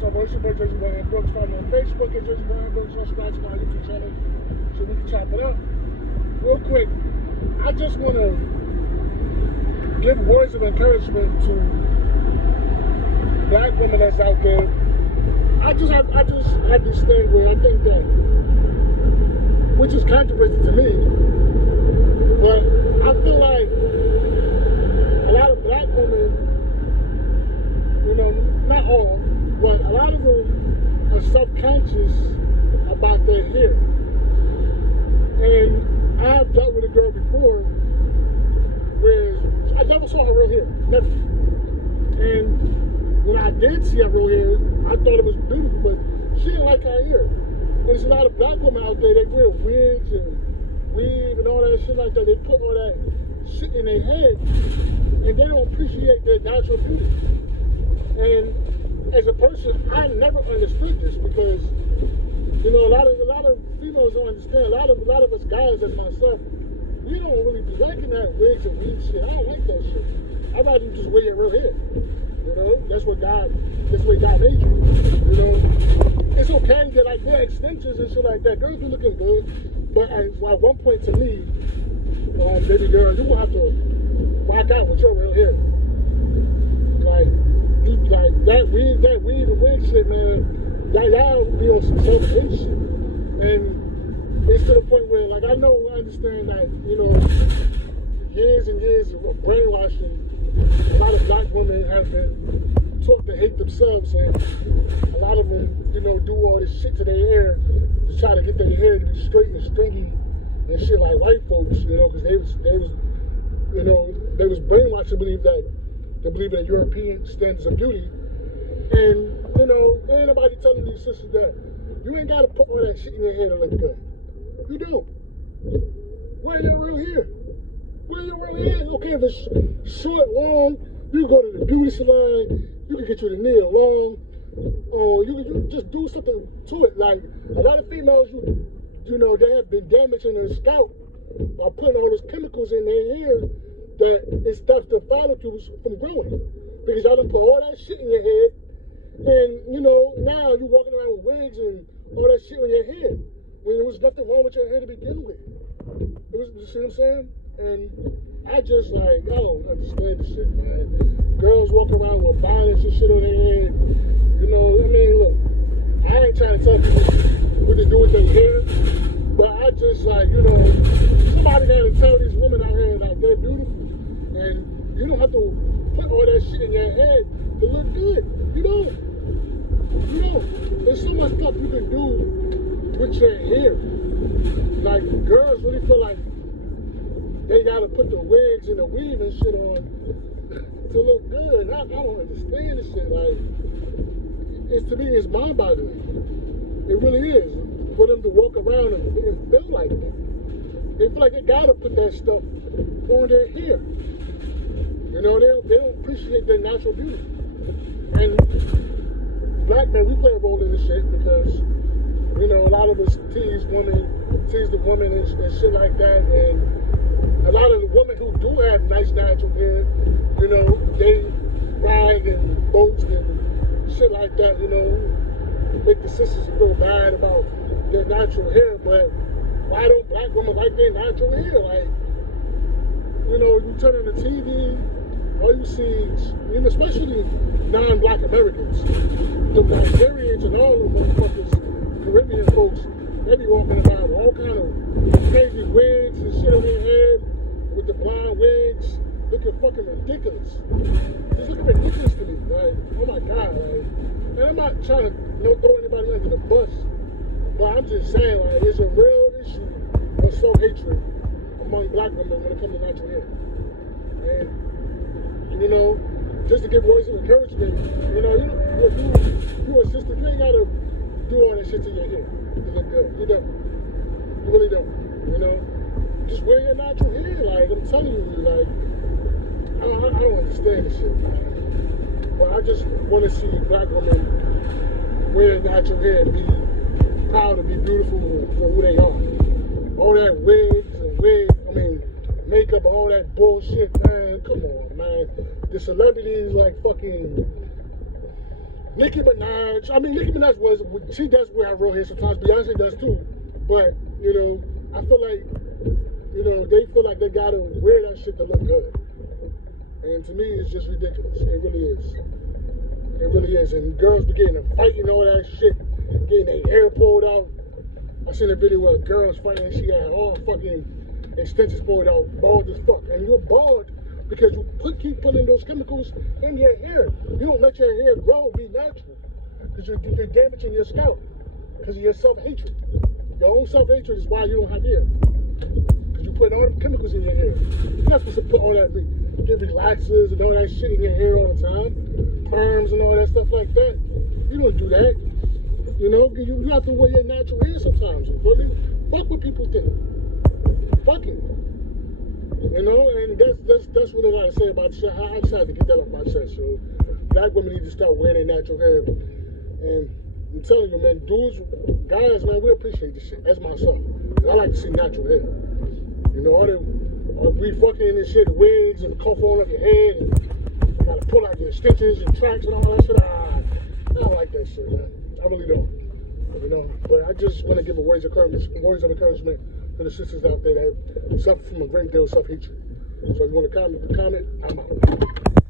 So, it's your boy Jersey Brandon Brooks. Find me on Facebook at Jersey Brandon Brooks. Subscribe to my YouTube channel so we can chop it up. Real quick, I just want to give words of encouragement to black women that's out there. I just had this thing where I think that, which is controversial to me, but I feel like a lot of black women, you know, not all, but a lot of them are self-conscious about their hair. And I have dealt with a girl before where I never saw her real hair, never. And when I did see her real hair, I thought it was beautiful, but she didn't like her hair. And there's a lot of black women out there, they wear wigs and weave and all that shit like that. They put all that shit in their head and they don't appreciate their natural beauty. And as a person, I never understood this because, you know, a lot of females don't understand. A lot of us guys and myself, we don't really be liking that wigs and weave shit. I don't like that shit. I'd rather you just wear your real hair. You know, that's the way God made you. You know, it's okay to like wear extensions and shit like that. Girls be looking good, but at one point to me, baby girl, you gonna have to rock out with your real hair. Like that weave and wig shit, man. Y'all be on some self-hate shit, and it's to the point where, like, I understand that, you know, years and years of brainwashing. A lot of black women have been taught to hate themselves, and a lot of them, you know, do all this shit to their hair to try to get their hair to be straight and stringy and shit like white folks, you know, because they was brainwashed to believe in European standards of beauty. And, you know, ain't nobody telling these sisters that you ain't got to put all that shit in your hair to look good. You don't. Wear your real hair. Wear your real hair. Okay, if it's short, long, you go to the beauty salon, you can get you the nail long, or you can just do something to it. Like, a lot of females, you know, they have been damaging their scalp by putting all those chemicals in their hair that it stops the follicles from growing. Because y'all done put all that shit in your head, and, you know, now you're walking around with wigs and all that shit on your head, when there was nothing wrong with your hair to begin with. You see what I'm saying? And I just, like, I don't understand this shit, man. Girls walk around with violence and shit on their head. You know, I mean, look, I ain't trying to tell people what to do with their hair, but I just, like, you know, somebody got to tell these women out here that they're beautiful. And you don't have to put all that shit in your head to look good. You don't. There's so much stuff you can do with your hair. Like, girls really feel like they gotta put the wigs and the weave and shit on to look good. And I don't understand this shit. Like, to me, it's mind-boggling. It really is. For them to walk around and feel like that. They feel like they gotta put that stuff on their hair. You know, they don't appreciate their natural beauty. And black men, we play a role in this shit because, you know, a lot of us tease the women and shit like that. And a lot of the women who do have nice natural hair, you know, they brag and boast and shit like that, you know, make the sisters feel bad about their natural hair. But why don't black women like their natural hair? Like, you know, you turn on the TV, all you see is, you know, especially non-black Americans, the Nigerians and all of them motherfuckers, Caribbean folks, they be walking around with all kind of crazy wigs and shit on their head, with the blonde wigs, looking fucking ridiculous. It's looking ridiculous to me, like, oh my God, like, and I'm not trying to, you know, throw anybody under the bus, but I'm just saying, like, it's a real issue of self-hatred among black women when it comes to natural hair. And, you know, just to give words of encouragement, you know, you a sister, you ain't gotta do all that shit to your hair to look good. You don't. You really don't. You know? Just wear your natural hair. Like, I'm telling you, like, I don't understand this shit, man. But I just want to see black women wear natural hair and be proud to be beautiful for who they are. All that makeup, all that bullshit, man. Come on, man. The celebrities, like, fucking Nicki Minaj. I mean, Nicki Minaj she does wear real hair sometimes. Beyonce does too. But, you know, I feel like, you know, they feel like they gotta wear that shit to look good. And to me, it's just ridiculous. It really is. It really is. And girls be getting a fight and all that shit, getting their hair pulled out. I seen a video where a girl was fighting and she had all fucking extensions pulled out, bald as fuck. And you're bald because you keep putting those chemicals in your hair. You don't let your hair grow, be natural. Because you're damaging your scalp. Because of your self-hatred. Your own self-hatred is why you don't have hair. Because you put all the chemicals in your hair. You're not supposed to put all that, get relaxers and all that shit in your hair all the time. Perms and all that stuff like that. You don't do that. You know, you have to wear your natural hair sometimes. You feel me? Fuck what people think. Fuck it. You know, and that's what I gotta say about shit. I just had to get that off my chest. So black women need to start wearing their natural hair. And I'm telling you, man, guys, man, we appreciate this shit. That's myself. I like to see natural hair. You know, all the we fucking in this shit, the wigs and the comb on up your head, and you gotta pull out your extensions and tracks and all that shit. I don't like that shit, man. I really don't. You know, but I just want to give words of encouragement to the sisters out there that suffer from a great deal of self-hatred. So if you want to comment, I'm out.